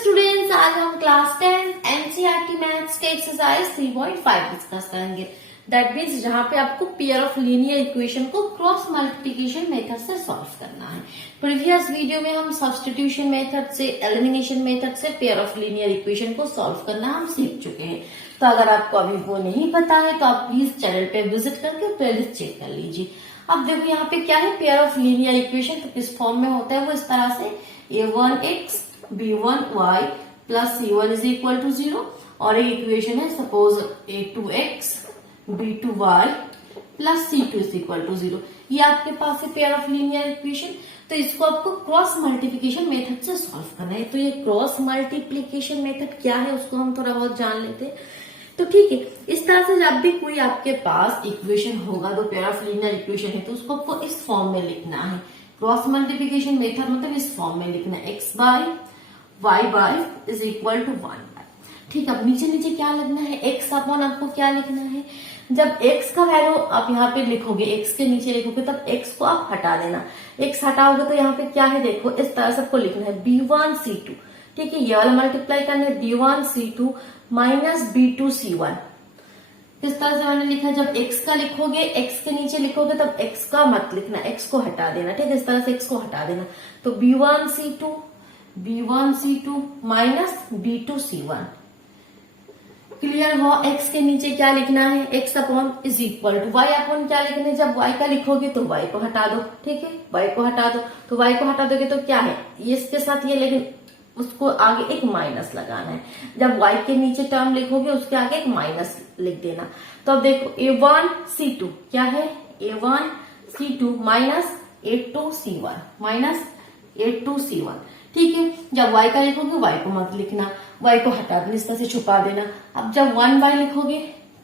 Students, आज हम class 10 NCERT maths के एक्सरसाइज 3.5 डिस्कस करेंगे। दैट मीन्स जहां पे आपको पेयर ऑफ लीनियर इक्वेशन को क्रॉस मल्टीप्लिकेशन मेथड से सॉल्व करना है। प्रीवियस वीडियो में हम सब्स्टिट्यूशन मेथड से, एलिमिनेशन मेथड से पेयर ऑफ लीनियर इक्वेशन को सॉल्व करना हम सीख चुके हैं। तो अगर आपको अभी वो नहीं पता है तो आप प्लीज चैनल पे विजिट करके प्लेलिस्ट चेक कर लीजिए। अब देखो यहाँ पे क्या है, पेयर ऑफ लीनियर इक्वेशन तो किस फॉर्म में होता है वो इस तरह से a1x b1y plus c1 is equal to 0 और एक इक्वेशन है suppose a2x b2y plus c2 is equal to 0। ये आपके पास है पेयर ऑफ लीनियर इक्वेशन। तो इसको आपको क्रॉस मल्टीप्लिकेशन मेथड से सॉल्व करना है। तो ये क्रॉस मल्टीप्लिकेशन मेथड क्या है उसको हम थोड़ा बहुत जान लेते हैं। तो ठीक है, इस तरह से जब भी कोई आपके पास इक्वेशन होगा तो पेयर ऑफ लीनियर इक्वेशन है तो उसको आपको इस फॉर्म में लिखना है। क्रॉस मल्टीप्लिकेशन मेथड मतलब इस फॉर्म में लिखना है, x by y by is equal to 1 by. ठीक है, अब नीचे नीचे क्या लिखना है, x अपॉन आपको क्या लिखना है। जब x का वैल्यू आप यहाँ पे लिखोगे, x के नीचे लिखोगे तब x को आप हटा देना। x हटाओगे तो यहाँ पे क्या है, देखो इस तरह से आपको लिखना है b1c2। ठीक है, ये वाला मल्टीप्लाई करना है b1c2 माइनस b2c1। इस तरह से मैंने लिखा। जब x का लिखोगे, x के नीचे लिखोगे तब x का मत लिखना, x को हटा देना। ठीक है, इस तरह से x को हटा देना। तो b1c2 माइनस b2c1। क्लियर हुआ। x के नीचे क्या लिखना है, x upon is equal to y upon क्या लिखना है। जब y का लिखोगे तो y को हटा दो। ठीक है, y को हटा दो। तो y को हटा दोगे तो क्या है, ये इसके साथ ये, लेकिन उसको आगे एक माइनस लगाना है। जब y के नीचे टर्म लिखोगे उसके आगे एक माइनस लिख देना। तो अब देखो a1c2 क्या है, a1c2 minus a2c1 minus a2c1। ठीक है, जब y का लिखोगे y को मत लिखना, y को हटा देना, इस तरह से छुपा देना। अब जब 1y लिखोगे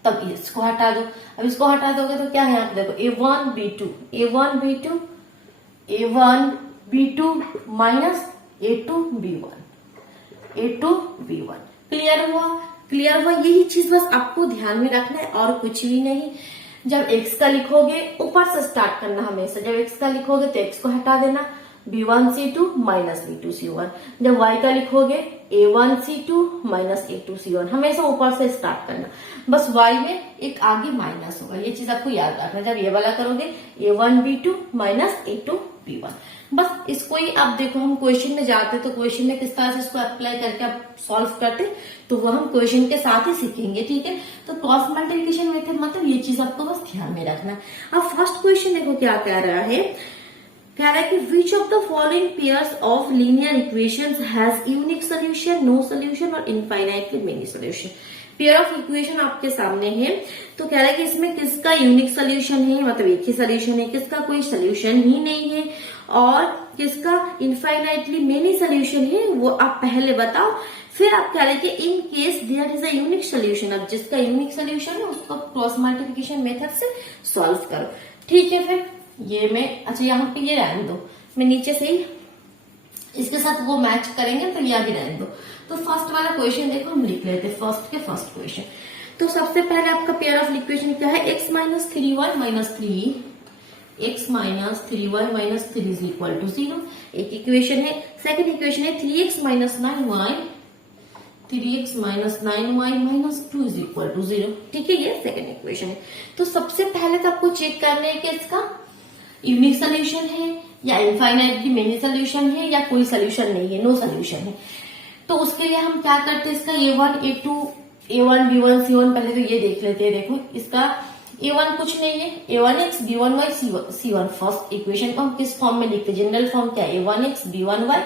तब इसको हटा दो। अब इसको हटा दोगे तो क्या है, यहाँ पे देखो a1b2 माइनस a2b1। क्लियर हुआ। यही चीज बस आपको ध्यान में रखना है और कुछ भी नहीं। जब x का लिखोगे ऊपर से स्टार्ट करना हमेशा। जब x का लिखोगे तो x को हटा देना, b1c2 माइनस b2c1। जब y का लिखोगे a1c2 माइनस a2c1। हमेशा ऊपर से स्टार्ट करना, बस y में एक आगे माइनस होगा, ये चीज आपको याद रखना। जब ये वाला करोगे a1b2 माइनस a2b1। बस इसको ही आप देखो, हम क्वेश्चन में जाते तो क्वेश्चन में किस तरह से इसको अप्लाई करके आप सॉल्व करते तो वो हम क्वेश्चन के साथ ही सीखेंगे। ठीक है, तो क्रॉस मल्टीप्लिकेशन मेथड मतलब ये चीज आपको बस ध्यान में रखना है। अब फर्स्ट क्वेश्चन देखो क्या कह रहा है, कह रहा है कि which of the following pairs of linear equations has unique solution, no solution और infinitely many solution. Pair of equation आपके सामने है तो कह रहा है कि इसमें किसका यूनिक सोल्यूशन है, मतलब एक ही सोल्यूशन है, किसका कोई सोल्यूशन ही नहीं है और किसका इनफाइनाइटली मेनी सोल्यूशन है, वो आप पहले बताओ। फिर आप कह रहे हैं कि in case there is a unique solution, अब जिसका यूनिक सोल्यूशन है उसको क्रॉस मल्टीप्लिकेशन मेथड से सॉल्व करो। ठीक है, फिर ये मैं अच्छा यहाँ पे ये रहने दो, मैं नीचे से ही इसके साथ वो मैच करेंगे तो ये भी रहने दो। तो फर्स्ट वाला क्वेश्चन देखो हम लिख लेते हैं, फर्स्ट क्वेश्चन। तो सबसे पहले आपका पेयर ऑफ इक्वेशन क्या है, x minus 3y minus 3x minus 3y minus 3 is equal to 0। एक इक्वेशन है। सेकंड इक्वेशन है 3x minus 9y minus 2 is equal to 0। ठीक है, ये सेकंड इक्वेशन है। तो सबसे पहले तो आपको चेक करना है कि इसका यूनिक सोल्यूशन है या इनफाइनाइटली मेनी सोल्यूशन है या कोई सोल्यूशन नहीं है, नो सोल्यूशन है। तो उसके लिए हम क्या करते हैं, इसका a1 b1 c1 पहले तो ये देख लेते हैं। देखो इसका a1 कुछ नहीं है, a1x b1y c1 first equation को हम किस फॉर्म में लिखते हैं, जनरल फॉर्म क्या है, a1x b1y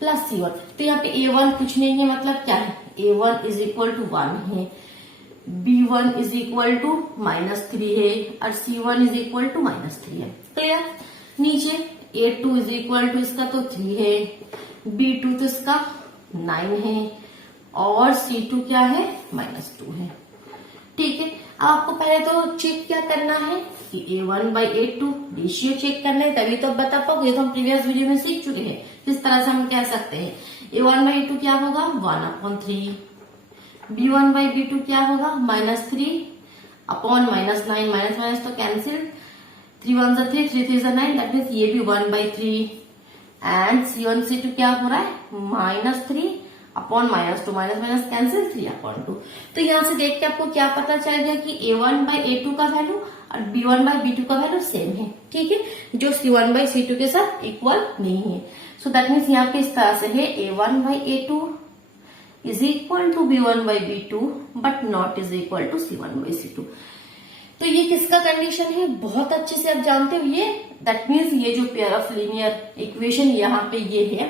प्लस c1। तो यहाँ पे a1 कुछ नहीं है, मतलब क्या है, a1 इज इक्वल टू 1 है, b1 is equal to minus 3 है और c1 is equal to minus 3 है। क्लियर। नीचे a2 इज इक्वल टू इसका तो 3 है, b2 तो इसका 9 है और c2 क्या है, माइनस 2 है। ठीक है, अब आपको पहले तो चेक क्या करना है कि a1 by a2 ratio check करना है, तभी तो बता पाओगे। तो हम प्रीवियस वीडियो में सीख चुके हैं किस तरह से हम कह सकते हैं। a1 बाई a2 क्या होगा, 1/3। b1 बाई b2 क्या होगा, minus 3 upon minus 9, minus minus तो कैंसिल, 3 1 3 3 3 9, दैट मीन्स ये भी 1/3 एंड c1 c2 क्या हो रहा है, -3 अपॉन -2 माइनस कैंसिल 3/2। तो यहाँ से देख के आपको क्या पता चल गया कि a1/a2 का वैल्यू और b1/b2 का वैल्यू सेम है, ठीक है, जो c1/c2 के साथ इक्वल नहीं है। सो दैट मीन्स यहाँ पे इस तरह से है a1/a2 is equal to b1/b2 but not is equal to c1/c2। तो ये किसका कंडीशन है, बहुत अच्छे से आप जानते हो ये। दैट मीन्स ये जो पेयर ऑफ लीनियर इक्वेशन यहाँ पे ये है,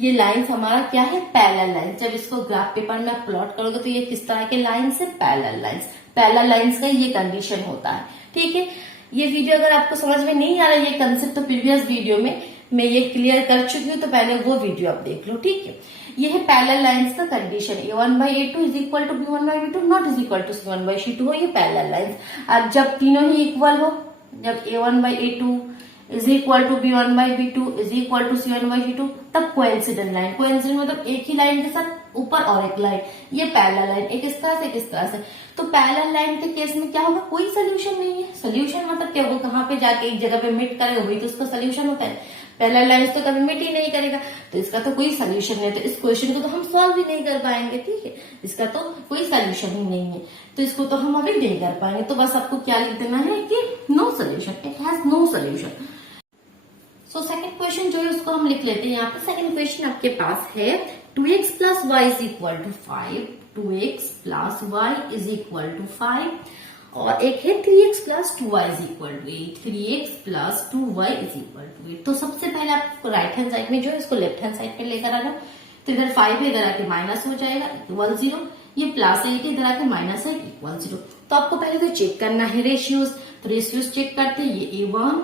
ये लाइंस हमारा क्या है, पैरेलल लाइंस। जब इसको ग्राफ पेपर में आप प्लॉट करोगे तो ये किस तरह के लाइंस है, पैरेलल लाइंस। पैरेलल लाइंस का ये कंडीशन होता है, ठीक है। ये वीडियो अगर आपको समझ में नहीं आ रहा है ये कंसेप्ट, तो प्रीवियस वीडियो में मैं ये क्लियर कर चुकी हूँ, तो पहले वो वीडियो आप देख लो, ठीक है। ये है पैरेलल लाइंस का condition, a1/a2 is equal to b1/b2 not is equal to c1/c2 हो, ये पैरेलल लाइंस। अब जब तीनों ही इक्वल हो, जब a1/a2 is equal to b1/b2 is equal to c1/c2, तब कोइंसिडेंट लाइन, कोइंसिडेंट मतलब एक ही लाइन के साथ ऊपर और एक लाइन, ये पैरेलल लाइन, एक इस तरह से एक इस तरह से। तो पैरेलल लाइन के केस में क्या होगा, कोई सोल्यूशन नहीं है। सोल्यूशन मतलब क्या होगा, कहाँ पे जाके एक जगह पे मिट करेगा वही तो उसका सोल्यूशन होता है। पैरेलल लाइंस तो कभी मिट ही नहीं करेगा, तो इसका तो कोई सोल्यूशन नहीं है। तो इस क्वेश्चन को तो हम सॉल्व भी नहीं कर पाएंगे, ठीक है, इसका तो कोई सोल्यूशन ही नहीं है, तो इसको तो हम अभी नहीं कर पाएंगे। तो बस आपको क्या लिख देना है कि no solution, it has no solution. So second question जो है उसको हम लिख लेते हैं। यहाँ पे सेकंड क्वेश्चन आपके पास है 2x plus y is equal to 5, 2x plus y is equal to 5, और एक है 3x plus 2y is equal to 8, 3x plus 2y is equal to 8। तो सबसे पहले आपको राइट हैंड साइड में जो है इसको लेफ्ट हैंड साइड पे लेकर आना। तो इधर 5 है, इधर आके माइनस हो जाएगा इक्वल 0, ये प्लस है, इधर आके माइनस है इक्वल 0। तो आपको पहले तो चेक करना है रेशियोज। तो रेशियोज चेक करते हैं, ये a1,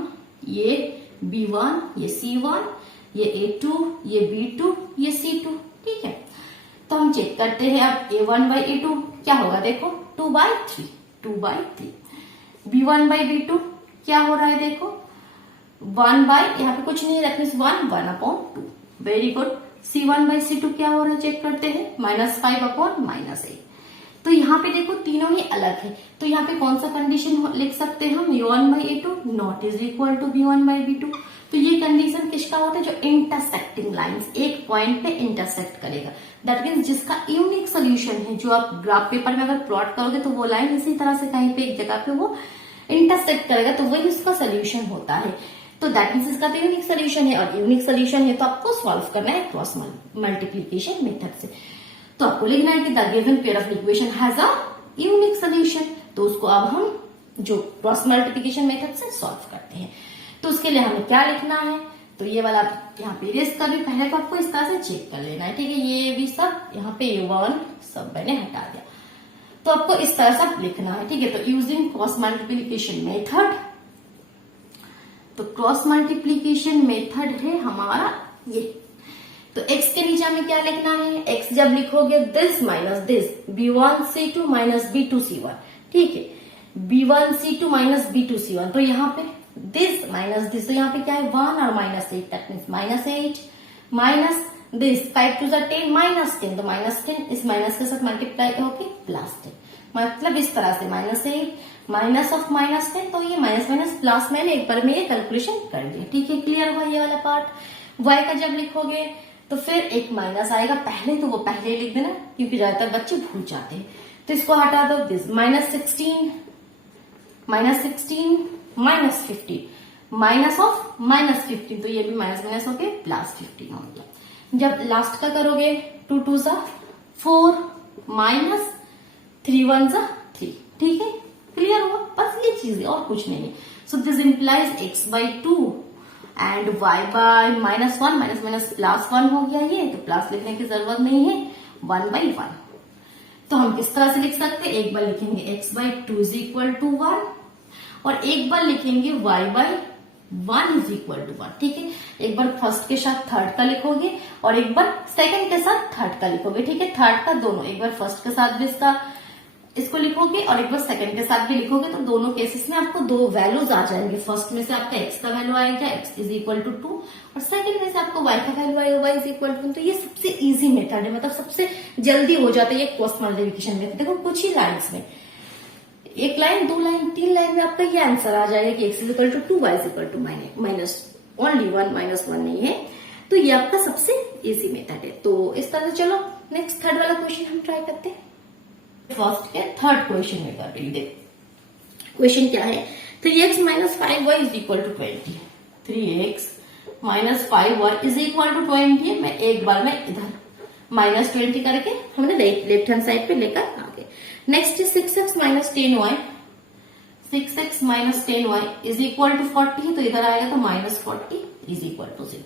ये b1, ये c1, ये a2, ये b2, ये c2, ठीक है। तो हम चेक करते हैं अब a1/a2 क्या होगा, देखो 2/3, 2/3। b1/b2 क्या हो रहा है, देखो 1/, यहाँ पे कुछ नहीं रखने से 1/2, वेरी गुड। c1/c2 क्या हो रहा है, चेक करते हैं, -5/-8। तो यहाँ पे देखो तीनों ही अलग है, तो यहाँ पे कौन सा कंडीशन लिख सकते हैं हम, a1/a2 not is equal to b1/b2। तो ये कंडीशन किसका होता है, जो इंटरसेक्टिंग लाइंस एक पॉइंट पे इंटरसेक्ट करेगा। दैट मीन्स जिसका यूनिक सोल्यूशन है, जो आप ग्राफ पेपर में अगर प्लॉट करोगे तो वो लाइन इसी तरह से कहीं पे एक जगह पे वो इंटरसेक्ट करेगा, तो वही उसका सोल्यूशन होता है। तो दैट मीन्स इसका तो यूनिक सोल्यूशन है, और यूनिक सोल्यूशन है तो आपको सॉल्व करना है क्रॉस मल्टीप्लीकेशन मेथड से। तो आपको लिखना है कि the given pair of equation has a unique solution. तो उसको अब हम जो क्रॉस मल्टीप्लीकेशन मेथड से सॉल्व करते हैं। तो उसके लिए हमें क्या लिखना है, तो ये वाला यहाँ पे इरेज कर भी, पहले तो आपको इस तरह से चेक कर लेना है, ठीक है। ये भी सब यहाँ पे a1 सब मैंने हटा दिया, तो आपको इस तरह से लिखना है, ठीक है। तो यूजिंग क्रॉस मल्टीप्लीकेशन मेथड, तो क्रॉस मल्टीप्लीकेशन मेथड है हमारा ये। तो x के नीचे हमें क्या लिखना है, x जब लिखोगे this minus this, b1c2 minus b2c1, ठीक है, b1c2 माइनस b2c1। तो यहाँ पे दिस माइनस दिस, तो यहाँ पे क्या है 1 और -8, that means -8 minus this, 5 to 10 -10, तो -10 इस माइनस के साथ मल्टीप्लाई होके +10, मतलब इस तरह से -8 माइनस ऑफ -10, तो ये माइनस माइनस प्लस मैंने एक बार में ये कैलकुलेशन कर दिया, ठीक है। क्लियर हुआ ये वाला पार्ट। y का जब लिखोगे तो फिर एक माइनस आएगा, पहले तो वो पहले ही लिख देना क्योंकि ज्यादातर बच्चे भूल जाते हैं। तो इसको हटा दो, दिस -16 -15 माइनस ऑफ -15, तो ये भी माइनस माइनस होके +15 हो गया। जब लास्ट का करोगे 2 2 4 माइनस 3 1 3, ठीक है। क्लियर हुआ, बस ये चीज है और कुछ नहीं है। So this implies x/2 and y/-1 minus minus +1 हो गया ये, तो प्लस लिखने की जरूरत नहीं है, 1/1। तो हम किस तरह से लिख सकते हैं, एक बार लिखेंगे x/2 इज इक्वल टू 1 और एक बार लिखेंगे y/1 इज इक्वल टू 1, ठीक है। एक बार फर्स्ट के साथ थर्ड का लिखोगे और एक बार सेकंड के साथ थर्ड का लिखोगे, ठीक है। थर्ड का दोनों, एक बार फर्स्ट के साथ भी इसको लिखोगे और एक बार सेकंड के साथ भी लिखोगे, तो दोनों केसेस में आपको दो वैल्यूज आ जाएंगे। फर्स्ट में से आपका x का वैल्यू आएगा x इज इक्वल टू 2 और सेकंड में से आपको y का वैल्यू आएगा y इज इक्वल टू 1। तो ये सबसे इजी मेथड है, मतलब सबसे जल्दी हो जाता है ये क्रॉस मल्टीप्लिकेशन मेथड। देखो कुछ ही लाइन्स में, एक लाइन, दो लाइन, तीन लाइन में आपका ये आंसर आ जाएगा कि x is equal to 2 y is equal to minus only 1 -1 नहीं है। तो ये आपका सबसे इजी मेथड है। तो इस तरह से चलो नेक्स्ट थर्ड वाला क्वेश्चन हम ट्राई करते हैं। फर्स्ट के थर्ड क्वेश्चन में कर रही देख, क्वेश्चन क्या है, 3x minus 5y is equal to 20। 3x minus 5y is equal to 20। मैं एक बार में इधर माइनस 20 करके हमने लेफ्ट हैंड साइड पे लेकर आ गए। Next 6x minus 10y, 6x minus 10y is equal to 40, तो इधर आएगा तो माइनस 40 इज इक्वल टू 0।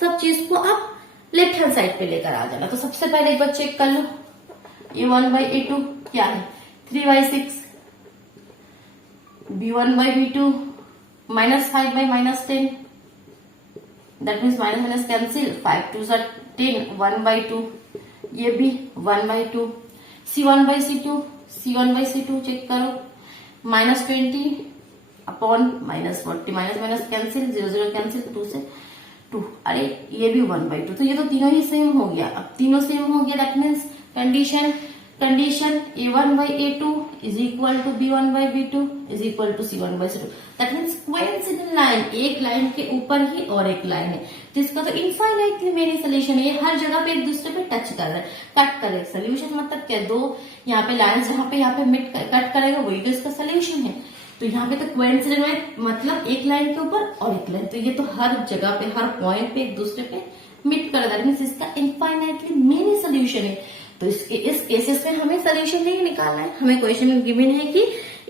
सब चीज को आप लेफ्ट हैंड साइड पे लेकर आ जाना। तो सबसे पहले एक बार चेक कर लो, a1/a2 क्या है, 3/6, b1/b2 minus 5/-10, that means minus minus cancel, 5 2 10, 1/2, ये भी 1/2, c1/c2, c1/c2 चेक करो, minus 20 upon minus 40, minus minus cancel, 0 0 cancel, 2 से 2, अरे ये भी 1/2, तो ये तो तीनों ही सेम हो गया। अब तीनों सेम हो गया, that means condition a1/a2 is equal to b1/b2 is equal to c1/c2। That means coincident line, एक लाइन के ऊपर ही और एक लाइन है, जिसका तो इनफाइनाइटली मेरी सोल्यूशन है, ये हर जगह पे एक दूसरे पे टच कर रहा है, कट कर रहा है। सोल्यूशन मतलब क्या, दो यहाँ पे लाइन जहाँ पे यहाँ पे मिड कट करेगा वही तो इसका सोल्यूशन है। तो यहाँ पे तो कोइंसिडेंट लाइन मतलब एक लाइन के ऊपर और एक लाइन, तो ये तो हर जगह पे हर पॉइंट पे एक दूसरे पे मिट कर रहा है, मीन्स इसका इनफाइनाइटली मेनी सोल्यूशन है। तो इस केसेस में हमें सोल्यूशन नहीं निकालना है, हमें क्वेश्चन में गिवन है कि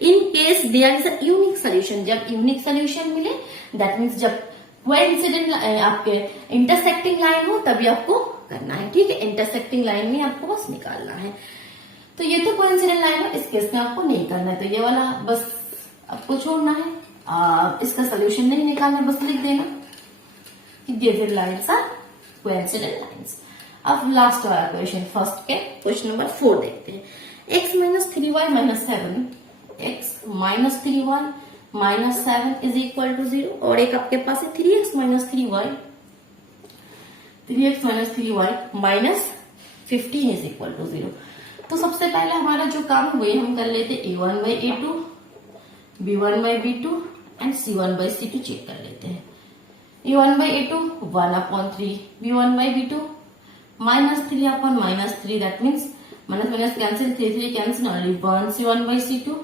in case there is a unique solution. जब यूनिक सोल्यूशन मिले, दैट मीन्स जब कोइंसिडेंट आपके इंटरसेक्टिंग लाइन हो तभी आपको करना है, ठीक है। इंटरसेक्टिंग लाइन में आपको बस निकालना है। तो ये तो कोइंसिडेंट लाइन है, इस केस में आपको नहीं करना है, तो ये वाला बस आपको छोड़ना है, इसका सोल्यूशन नहीं निकालना, बस लिख देना कि given lines are coincident lines. अब लास्ट वाला क्वेश्चन, फर्स्ट के क्वेश्चन नंबर 4 देखते हैं। x minus 3y minus 7, x minus 3y minus 7 is equal to 0, और एक आपके पास है 3x minus 3y, 3x minus 3y minus 15 is equal to 0। तो सबसे पहले हमारा जो काम है वही हम कर लेते, a1/a2, b1/b2 and c1/c2 check कर लेते हैं। a1/a2 1/3, b1/b2 minus 3 upon minus 3, that means minus minus cancel, 3 3 cancel, only 1, c1/c2,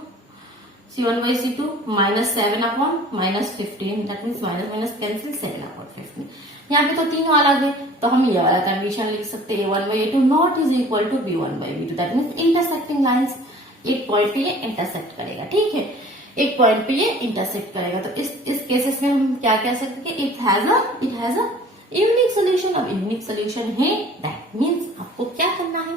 c1/c2 minus 7 upon minus 15, that means minus minus cancel, 7 upon 15। यहाँ पे तो तीनों अलग है, तो हम ये वाला कंडीशन लिख सकते हैं, a1/a2 not is equal to b1/b2, that means intersecting lines, एक पॉइंट पे ये इंटरसेक्ट करेगा, ठीक है, एक पॉइंट पे ये इंटरसेक्ट करेगा। तो इस केसेस में हम क्या कह सकते हैं, it has a unique solution. अब यूनिक सोल्यूशन है, दैट मीन्स आपको क्या करना है,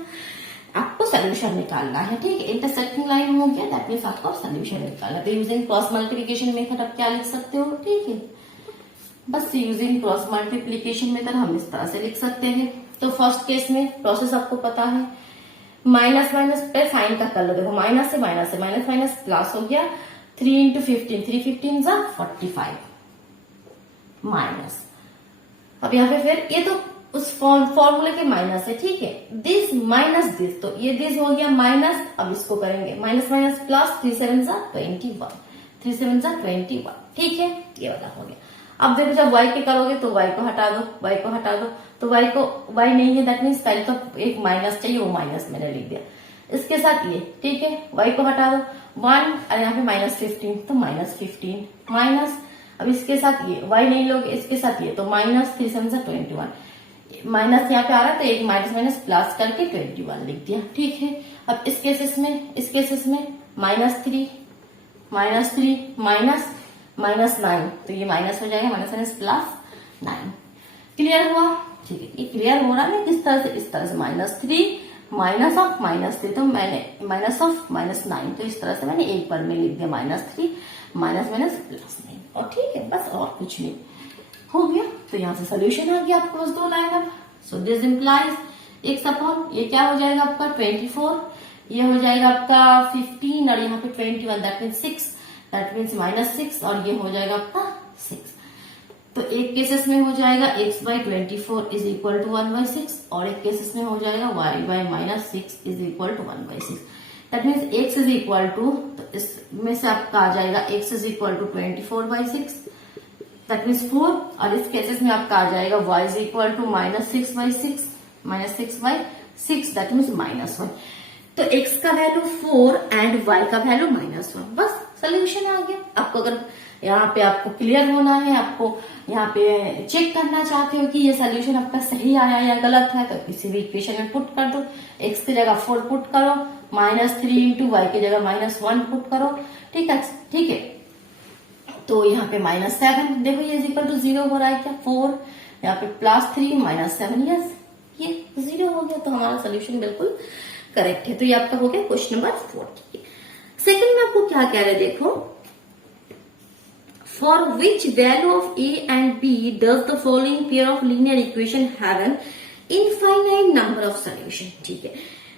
आपको सोल्यूशन निकालना है, ठीक है। इंटरसेक्टिंग लाइन हो गया, दैट मीन्स आपको सोल्यूशन निकालना है। तो यूजिंग क्रॉस मल्टीप्लिकेशन मेथड आप क्या लिख सकते हो, ठीक है, बस यूजिंग क्रॉस मल्टीप्लिकेशन मेथड हम इस तरह से लिख सकते हैं। तो फर्स्ट केस में प्रोसेस आपको पता है, माइनस माइनस पे साइन का कर लो, देखो माइनस से माइनस प्लस हो गया, 3 इंटू 15, 3 15 जा 45 माइनस। अब यहाँ पे फिर ये तो उस फॉर्मूले के माइनस है, ठीक है, दिस माइनस दिस, तो ये दिस हो गया माइनस। अब इसको करेंगे माइनस माइनस प्लस, 3 7 जा 21, 3 7 जा 21, ठीक है, ये वाला हो गया। अब देखो जब y के करोगे तो y को हटा दो, तो y नहीं है, दैट मीन्स पहले तो एक माइनस चाहिए, वो माइनस मैंने लिख दिया, इसके साथ ये, ठीक है, y को हटा दो, 1 और यहाँ पे माइनस 15, तो माइनस 15 माइनस, अब इसके साथ ये y नहीं लोगे, इसके साथ ये, तो माइनस 3 7 जा 21, माइनस यहाँ पे आ रहा है तो एक माइनस माइनस प्लस करके 21 लिख दिया, ठीक है। अब इस केसेस में -3 माइनस 9, तो ये माइनस हो जाएगा, माइनस माइनस प्लस 9। क्लियर हुआ, ठीक है, ये क्लियर हो रहा है किस तरह से, इस तरह से -3 माइनस ऑफ -3, तो मैंने माइनस ऑफ -9, तो इस तरह से मैंने एक बार में लिख दिया, -3 माइनस माइनस प्लस 9, और ठीक है, बस और कुछ नहीं हो गया। तो यहाँ से सोल्यूशन आ गया आपको बस 2 लाइन। अब so this implies x upon ये क्या हो जाएगा आपका 24, ये हो जाएगा आपका 15 और यहाँ पे 21, दैट मीन्स 6, दैट मीन्स -6, और ये हो जाएगा आपका 6। तो एक केसेस में हो जाएगा x/24 इज इक्वल टू 1/6, और एक केसेस में हो जाएगा y/-6 is equal to 1/6। That means x is equal to, तो इसमें से आपका आ जाएगा x is equal to 24/6, that means 4, और इस केसेस में आपका आ जाएगा y is equal to -6/6, 6 that means -1। तो x का वैल्यू 4 एंड y का वैल्यू -1, बस सोल्यूशन आ गया। आपको अगर यहाँ पे आपको क्लियर होना है, आपको यहाँ पे चेक करना चाहते हो कि ये सोल्यूशन आपका सही आया या गलत है, तो किसी भी इक्वेशन में पुट कर दो। x की जगह 4 पुट करो, -3 इंटू वाई की जगह -1 पुट करो। ठीक है। तो यहाँ पे -7 देखो ये इक्वल टू 0 हो रहा है क्या, 4 यहाँ पे +3 -7, यस ये 0 हो गया। तो हमारा सोल्यूशन बिल्कुल करेक्ट है। तो ये आपका हो गया क्वेश्चन नंबर 4। सेकंड में आपको क्या कह रहे हैं, देखो for which value of a and b does the following pair of linear equation have an infinite number of solution. ठीक है,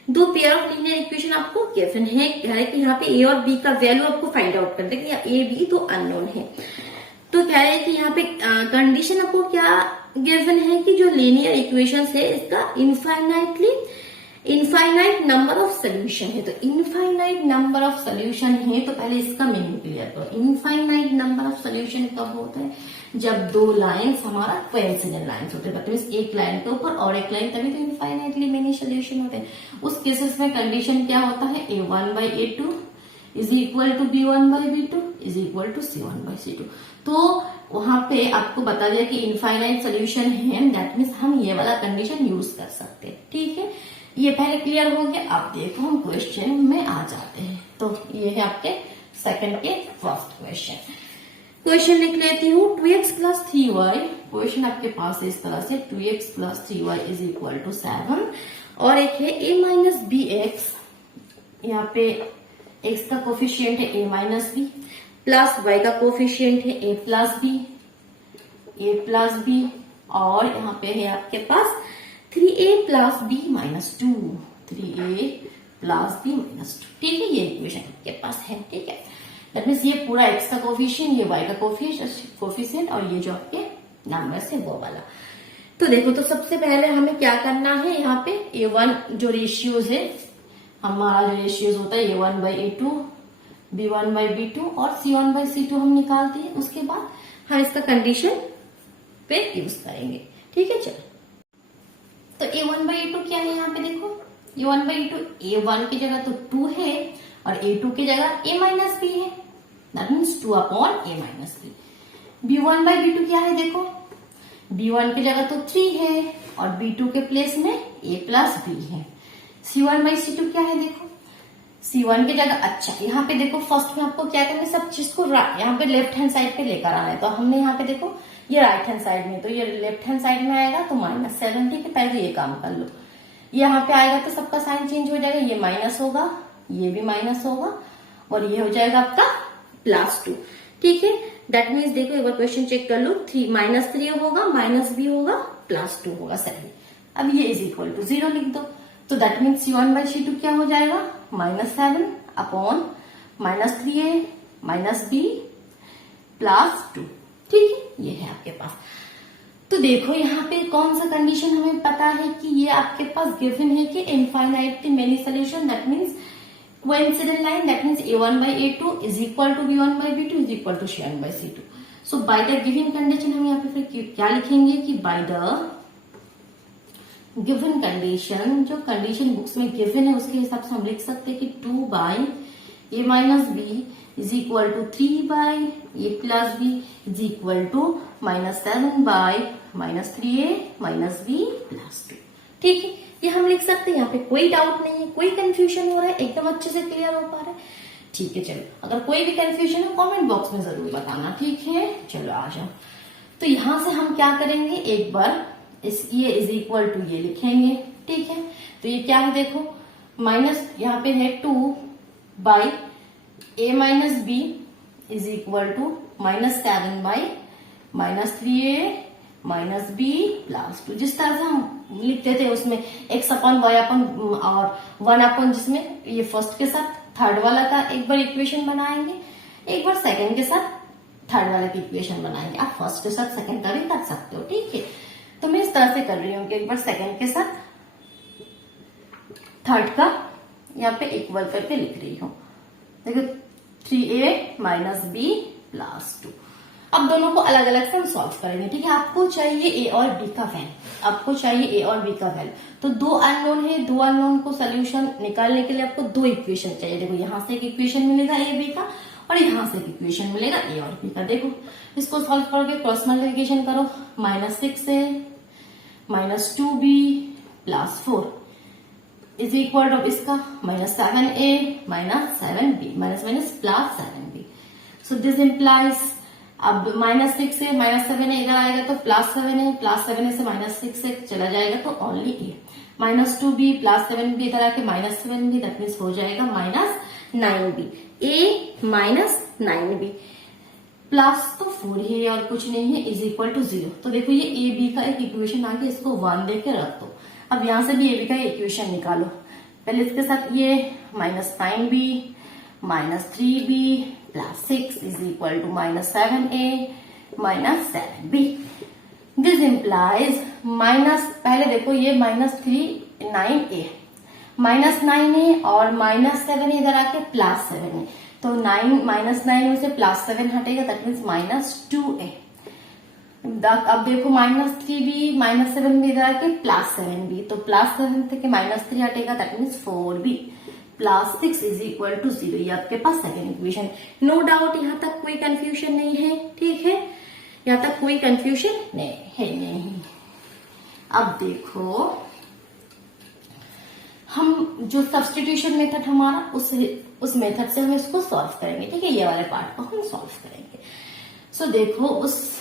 दो पेयर ऑफ लीनियर इक्वेशन आपको गिवन है, कह रहे कि यहाँ पे a और b का वैल्यू आपको फाइंड आउट करना है, a b तो अननोन है। तो कह रहे हैं कि यहाँ पे कंडीशन आपको क्या गिवन है कि जो लीनियर इक्वेशन है इसका इनफाइनाइट नंबर ऑफ सोल्यूशन है। तो इनफाइनाइट नंबर ऑफ सोल्यूशन है, तो पहले इसका मीनिंग क्लियर करो। इनफाइनाइट नंबर ऑफ सोल्यूशन कब होता है, जब दो लाइंस हमारा कोइंसिडेंट लाइंस होते हैं, मतलब एक लाइन के ऊपर और एक लाइन, तभी तो इनफाइनाइटली मेनी सोल्यूशन होते हैं। उस केसेस में कंडीशन क्या होता है, a1/a2 is equal to b1/b2 is equal to c1/c2। तो वहां पे आपको बता दिया कि इनफाइनाइट सोल्यूशन है, दैट मीन्स हम ये वाला कंडीशन यूज कर सकते हैं। ठीक है, ये पहले क्लियर हो गया। अब देखो हम क्वेश्चन में आ जाते हैं। तो ये है आपके सेकंड के फर्स्ट क्वेश्चन लिख लेती हूँ। 2x + 3y, क्वेश्चन आपके पास है इस तरह से 2x + 3y is equal to 7, और एक है a - bx, यहाँ पे x का कोफिशियंट है a - b प्लस y का कोफिशियंट है a प्लस b, और यहाँ पे है आपके पास 3a + b - 2, 3a + b - 2। ठीक है, ये इक्वेशन आपके पास है। ठीक है, दैट मीन्स ये पूरा x का कोफिशियंट, ये y का कोफिशियंट, और ये जो आपके नंबर्स है वो वाला। तो देखो, तो सबसे पहले हमें क्या करना है, यहाँ पे a1 जो रेशियोज है, हमारा जो रेशियोज होता है a1/a2, b1/b2 और c1/c2 हम निकालते हैं। उसके बाद हम इसका कंडीशन पे यूज करेंगे। ठीक है, चलो। तो a1/a2 क्या है, यहाँ पे देखो a1/a2, a1 की जगह तो 2 है और a2 की जगह a - b है, that means 2/a - b। b1/b2 क्या है, देखो b1 की जगह तो 3 है और b2 के प्लेस में a + b है। c1/c2 क्या है, देखो c1 की जगह, अच्छा यहाँ पे देखो फर्स्ट में आपको क्या करना है, सब चीज को यहाँ पे लेफ्ट हैंड साइड पे लेकर आना है। तो हमने यहाँ पे देखो ये राइट हैंड साइड में, तो ये लेफ्ट हैंड साइड में आएगा तो -7। ठीक है, पहले ये काम कर लो। यहाँ पे आएगा तो सबका साइन चेंज हो जाएगा, ये माइनस होगा, ये भी माइनस होगा, और ये हो जाएगा आपका +2। ठीक है, दैट मीन्स देखो एक बार क्वेश्चन चेक कर लो, -3 होगा, -b होगा, +2 होगा, सही। अब ये इज इक्वल टू 0 लिख दो। तो दैट मीन्स c1/c2 क्या हो जाएगा, -7 अपॉन -3a - b +2। ठीक है, ये है आपके पास। तो देखो यहाँ पे कौन सा कंडीशन हमें पता है कि ये आपके पास गिवन है कि infinitely many solution, that means coincident line, that means a1/a2 is equal to b1/b2 is equal to c1/c2। So by the given condition हम यहाँ पे फिर क्या लिखेंगे कि बाय द गिवन कंडीशन, जो कंडीशन बुक्स में गिवन है उसके हिसाब से हम लिख सकते हैं कि 2/a - b is equal to 3/a + b is equal to -7/-3a - b +2। ठीक है, ये हम लिख सकते हैं। यहाँ पे कोई डाउट नहीं है, कोई कंफ्यूजन हो रहा है, एकदम अच्छे से क्लियर हो पा रहा है। ठीक है, चलो अगर कोई भी कंफ्यूजन हो कमेंट बॉक्स में जरूर बताना। ठीक है, चलो आ जाओ। तो यहां से हम क्या करेंगे, एक बार ये इज इक्वल टू ये लिखेंगे। ठीक है, तो ये क्या है, देखो माइनस यहाँ पे है 2/a - b is equal to -7/-3a - b +2। जिस तरह से हम लिखते थे उसमें x/y और 1/, जिसमें ये फर्स्ट के साथ थर्ड वाला का एक बार इक्वेशन बनाएंगे, एक बार सेकंड के साथ थर्ड वाला की इक्वेशन बनाएंगे। आप फर्स्ट के साथ सेकंड का भी कर सकते हो। ठीक है, तो मैं इस तरह से कर रही हूँ कि एक बार सेकंड के साथ थर्ड का यहाँ पे इक्वल करके लिख रही हूँ। देखो 3a - b +2। अब दोनों को अलग अलग से हम सॉल्व करेंगे, ठीक है। आपको चाहिए ए और बी का वैल्यू, आपको चाहिए ए और बी का वैल्यू। तो दो अननोन है, दो अननोन को सोल्यूशन निकालने के लिए आपको दो इक्वेशन चाहिए। देखो यहां से एक इक्वेशन मिलेगा ए बी का और यहां से एक इक्वेशन मिलेगा ए और बी का। देखो इसको सॉल्व करोगे, क्रॉस मल्टीप्लिकेशन करो, -6a -2b +4 is equal to इसका -7a -7b +7b। So this implies, अब -6 से -7 इधर आएगा तो +7 +7 से -6 चला जाएगा तो ओनली ए, -2b +7b इधर आके -7b, दैट मीन्स हो जाएगा -9b, a -9b प्लस तो 4 ही और कुछ नहीं है, इज इक्वल टू 0। तो देखो ये ए बी का एक इक्वेशन आके इसको 1 देके रख दो। अब यहां से भी ए बी का इक्वेशन निकालो, पहले इसके साथ ये -9b -3b +6 is equal to -7a -7b। This implies पहले देखो ये -3 9a -9a और -7 इधर आके +7 है, तो 9 -9 में से +7 हटेगा, दैट मीन्स -2a। अब देखो -3b -7 भी इधर आके +7b, तो +7 থেকে -3 हटेगा, that means 4b +6 is equal to 0। ये आपके पास सेकेंड इक्वेशन। नो डाउट यहाँ तक कोई कंफ्यूजन नहीं है, ठीक है, यहाँ तक कोई कंफ्यूजन नहीं। अब देखो हम जो सब्स्टिट्यूशन मेथड हमारा उस मेथड से हम इसको सॉल्व करेंगे, ठीक है, ये वाले पार्ट को हम सॉल्व करेंगे। सो देखो उस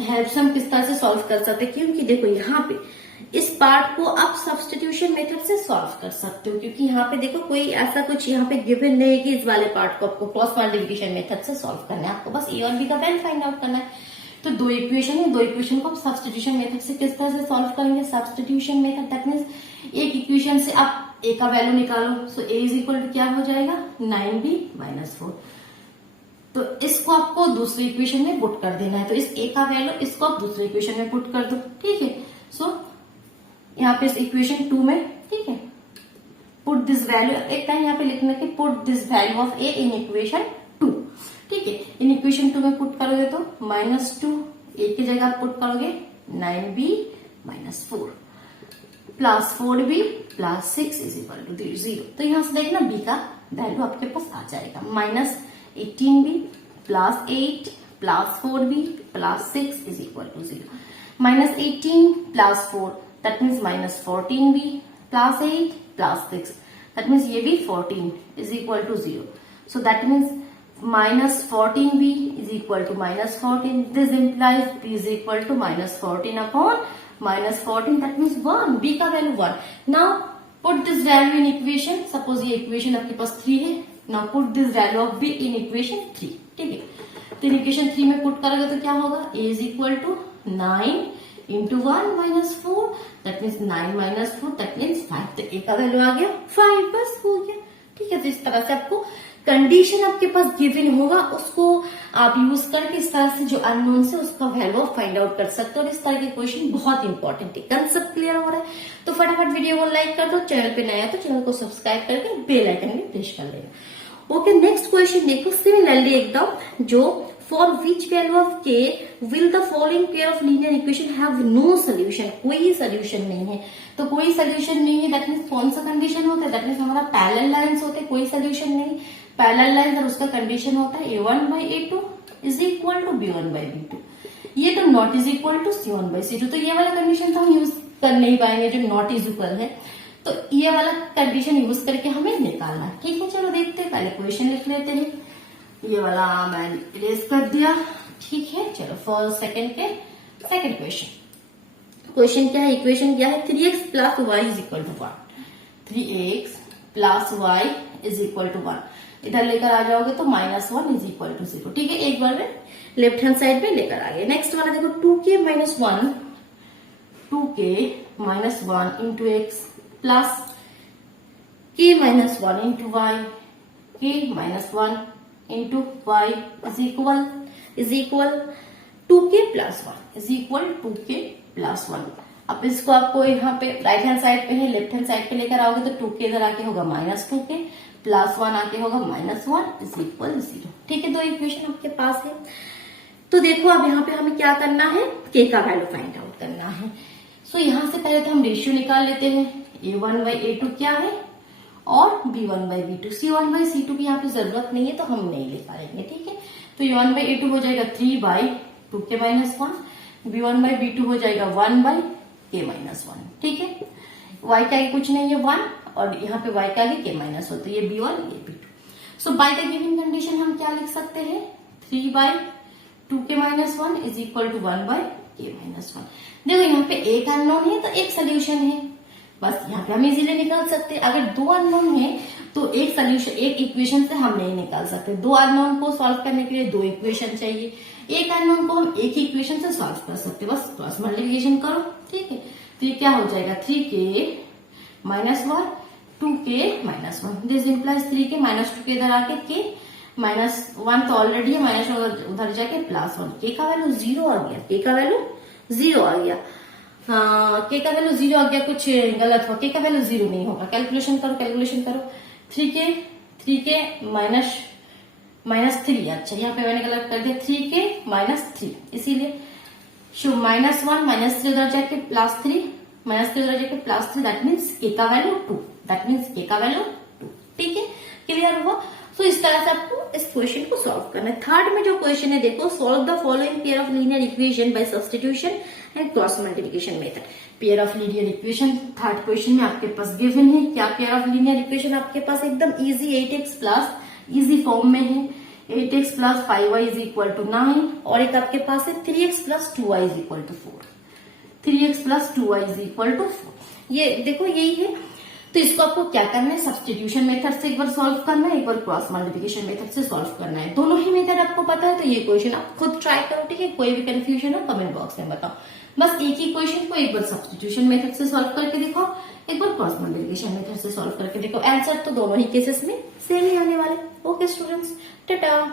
हेल्प से हम किस तरह से सॉल्व कर सकते हैं, क्योंकि देखो यहाँ पे इस पार्ट को आप सब्स्टिट्यूशन मेथड से सॉल्व कर सकते हो, क्योंकि यहाँ पे देखो कोई ऐसा कुछ यहाँ पे गिवन नहीं है कि इस वाले पार्ट को आपको क्रॉस मल्टीप्लिकेशन मेथड से सॉल्व करना है, आपको बस ए और बी का वैल्यू फाइंड आउट करना है। तो दो इक्वेशन है, दो इक्वेशन को आप सब्स्टिट्यूशन मेथड से किस तरह से सॉल्व करेंगे, सब्स्टिट्यूशन मेथड, दैट मीन्स एक इक्वेशन से आप ए का वैल्यू निकालो, सो ए इज इक्वल टू क्या हो जाएगा 9b -4। तो इसको आपको दूसरी इक्वेशन में पुट कर देना है, तो इस ए का वैल्यू इसको आप दूसरी इक्वेशन में पुट कर दो, ठीक है। सो यहाँ पे इस इक्वेशन 2 में, ठीक है, पुट दिस वैल्यू, एक टाइम यहाँ पे लिखना कि put this value of A in equation 2, ठीक है। इन इक्वेशन 2 में पुट करोगे तो -2, ए की जगह पुट करोगे 9b -4 +4b +6 is equal to 0। तो यहां से देखना बी का वैल्यू आपके पास आ जाएगा -18b +8 +4b +6 is equal to 0। -18 +4 that means -14b +8 +6 that means ये भी 14 is equal to 0। So that means -14b is equal to -14। This implies b is equal to -14 upon -14, दैट मीन्स 1, b का value 1। Now put this value in equation, suppose ये equation आपके पास 3 है, now put this value of b in equation 3, ठीक है। तो इन equation 3 में पुट करोगे तो क्या होगा, a is equal to 9 into 1 -4, that means 9 -4 that means 5। तो a का वैल्यू आ गया 5, बस हो गया, ठीक है। तो इस तरह से आपको कंडीशन आपके पास गिवन होगा, उसको आप यूज करके इस तरह से जो अननोन से उसका वैल्यू फाइंड आउट कर सकते हो। और इस तरह के क्वेश्चन बहुत इंपॉर्टेंट है। कंसेप्ट क्लियर हो रहा है तो फटाफट वीडियो को लाइक कर दो, चैनल पे नया है तो चैनल को सब्सक्राइब करके बेल आइकन भी प्रेस कर लेना। ओके, नेक्स्ट क्वेश्चन देखो, सिमिलरली एकदम, जो for which value of k will the following pair of linear equation have no solution, कोई सोल्यूशन नहीं है। तो कोई सोल्यूशन नहीं है, दैट मीन्स कौन सा कंडीशन होता है, दैट मीन्स हमारा पैरेलल लाइंस होते हैं, कोई सोल्यूशन नहीं। पैरेलल लाइंस और उसका कंडीशन होता है a1/a2 is equal to b1/b2, ये तो not is equal to c1/c2। तो ये वाला कंडीशन तो हम यूज कर नहीं पाएंगे जो नॉट इज इक्वल है, तो ये वाला कंडीशन यूज करके हमें निकालना है, ठीक है। चलो देखते हैं, पहले क्वेश्चन लिख लेते हैं। ये वाला मैंने इरेज कर दिया, ठीक है। चलो फर्स्ट सेकंड पे सेकंड क्वेश्चन क्या है, इक्वेशन क्या है, 3x + y is equal to 1, 3x + y is equal to 1। इधर लेकर आ जाओगे तो -1 इज इक्वल टू 0, ठीक है। एक बार में लेफ्ट हैंड साइड पे लेकर आ गए। नेक्स्ट वाला देखो, 2k - 1 into x plus k - 1 into y, k - 1 into y is equal 2k + 1 is equal 2k + 1। अब इसको आपको यहाँ पे राइट हैंड साइड पे है, लेफ्ट हैंड साइड पे लेकर आओगे तो 2k इधर आके होगा -2k + 1 आके होगा -1 इज इक्वल 0, ठीक है। दो इक्वेशन आपके पास है। तो देखो अब यहाँ पे हमें क्या करना है, के का वैल्यू फाइंड आउट करना है। सो यहाँ से पहले तो हम रेशियो निकाल लेते हैं। a1/a2 क्या है और b1/b2। c1/c2 की यहाँ पे जरूरत नहीं है तो हम नहीं ले पाएंगे, ठीक है। तो a1/a2 हो जाएगा 3/2k-1, b1/b2 हो जाएगा 1/k-1, ठीक है। y के आगे कुछ नहीं है 1 और यहाँ पे y के आगे k- हो, तो ये b1 ये b2। So by the given condition हम क्या लिख सकते हैं, 3/2k-1 is equal to 1/k-1। देखो यहाँ पे एक अननोन है तो एक सोल्यूशन है, बस यहाँ पे हम इजीली निकाल सकते हैं। अगर दो अननोन है तो एक सोल्यूशन, एक इक्वेशन से हम नहीं निकाल सकते। दो अननोन को सॉल्व करने के लिए दो इक्वेशन चाहिए, एक अननोन को हम एक ही इक्वेशन से सॉल्व कर सकते हैं, बस क्रॉस मल्टीप्लिकेशन करो, ठीक है। तो ये क्या हो जाएगा 3k-1 2k-1, this implies 3k-2k इधर आके k -1 तो ऑलरेडी है, माइनस उधर जाके +1, के का वैल्यू 0 आ गया, के का वैल्यू 0 आ गया। के का वैल्यू 0 आ गया, कुछ गलत हुआ, के का वैल्यू 0 नहीं होगा। कैलकुलेशन करो 3k -3, अच्छा यहाँ पे मैंने गलत कर दिया, 3k-3, इसीलिए -1 -3 उधर जाके +3, -3 उधर जाके +3, दैट मीन्स के का वैल्यू 2, ठीक है, क्लियर हुआ। तो इस तरह से आपको इस क्वेश्चन को सॉल्व करना है। थर्ड में जो क्वेश्चन है देखो, solve the following pair of linear equation by substitution and cross multiplication method. Pair of linear equation third question में आपके पास गिवन है। क्या पेयर ऑफ लीनियर इक्वेशन आपके पास एकदम easy 8x plus easy form में है, 8x plus 5y is equal to 9, और एक आपके पास है 3x plus 2y is equal to 4, 3x plus 2y is equal to 4। ये देखो यही है। तो इसको आपको क्या करना है, सब्स्टिट्यूशन मेथड से एक बार सॉल्व करना है, एक बार क्रॉस मल्टीप्लिकेशन मेथड से सॉल्व करना है। दोनों ही मेथड आपको पता है तो ये क्वेश्चन आप खुद ट्राई करो, ठीक है। कोई भी कंफ्यूजन हो कमेंट बॉक्स में बताओ। बस एक ही क्वेश्चन को एक बार सब्स्टिट्यूशन मेथड से सॉल्व करके देखो, एक बार क्रॉस मल्टीप्लिकेशन मेथड से सॉल्व करके देखो। आंसर तो दोनों ही केसेस में सेम ही आने वाले। Okay students, Tata.